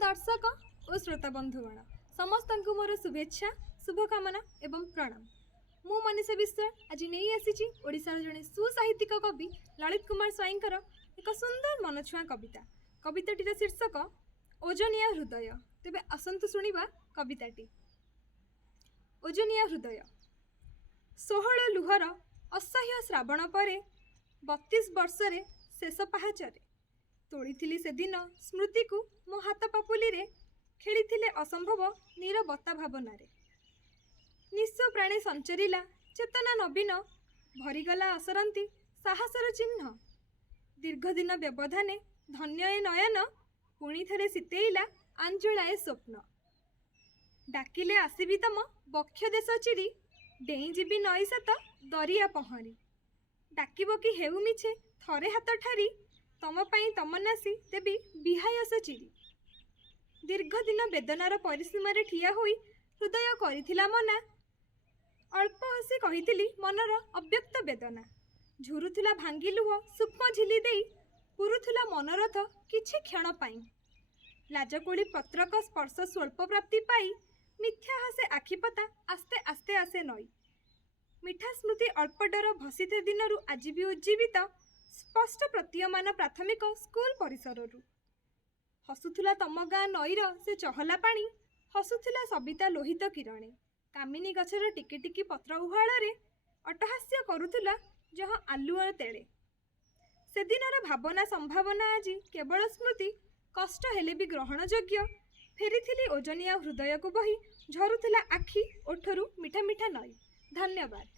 दर्शक और श्रोता बंधुगण समस्त को मोर शुभेच्छा शुभकामना एवं प्रणाम। मु मनीषा विश्व आज नहीं आसी ओडिशार जड़े सुसाहित्यिक कवि ललित कुमार स्वाईंकर एक सुंदर मनछुआ कविता। कविताटीर शीर्षक ओजनिया हृदय। तेबे आसंतु शुणिबा कविताटी। ओजनिया हृदय। 16 लुहर असह्य श्रावण परे 32 वर्षरे शेष पाहाचरे तोड़ी से दिन स्मृति को मो हाथ पापुली रे खेली असंभव नीरवता भावना रे। निस्व प्राणी संचरिला चेतना नवीन भरीगला असरंती साहसर चिन्ह। दीर्घ दिन व्यवधाने धन्य ए नयन पुणी थे सीतेईला आंजुलाए स्वप्न। डाकिले आसबि तम बक्ष देश चिरी डेई जीवी नई सत दरिया पहरी। डाकिब कि हेउ मिछे थरे हाथ ठारी तम पाई तमनासी देवी विहायस चिरी। दीर्घ दिन वेदनार परिसीमार ठिया होई हृदय करिथिला मना। अल्प हसी कहिथिली मनर अव्यक्त वेदना। झुरुथिला भांगी लुह सूक्ष्म झिली देई पुरुथिला मनरथ किछि क्षण पाई। लाजकोड़ी पत्रक स्पर्श स्वल्प प्राप्ति पाई मिथ्या हसे आखिपता आस्ते आस्ते आसे नई। मिठा स्मृति अल्प डर भसीथे दिनरु आज भी उज्जीवित स्पष्ट प्रतीयमान प्राथमिक स्कूल परिसररू। हसुथिला तम गाँ नईर से चहला पानी। हसुथिला सबिता लोहित किरणे। कामिनी गछर टिकी टिकी पत्र उहाड़े अट्टहास्य करुथिला जहाँ आलुआ तेड़े। से दिनर भावना संभावना आज केवल स्मृति कष्ट हेले भी ग्रहण योग्य। फेरीथिली ओजनिया हृदय को बही झरुथिला आखि ओठरू मिठा मिठा नई। धन्यवाद।